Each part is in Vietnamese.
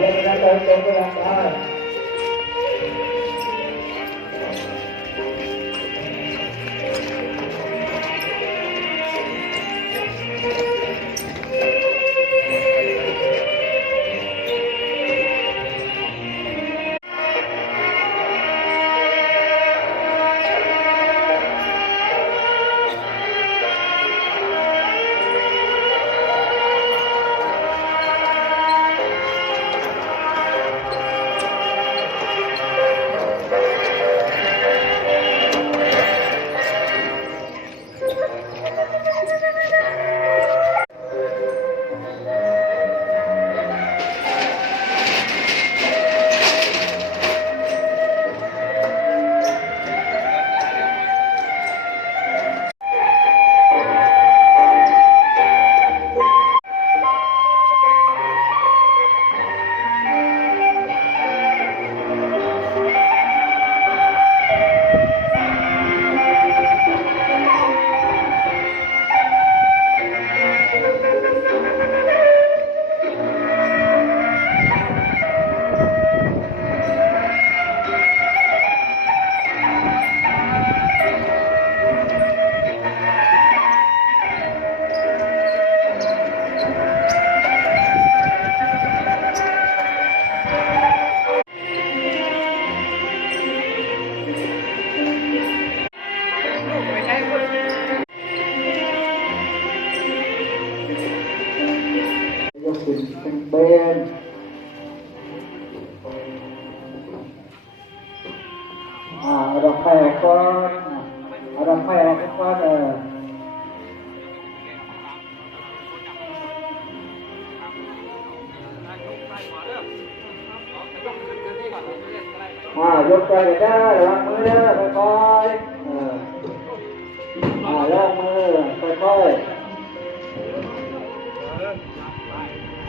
Gracias. tình thân bên à ở à, à, đó à, phải có ở đó phải có có là à vô cho người ta là mới đó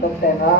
da okay, Senar,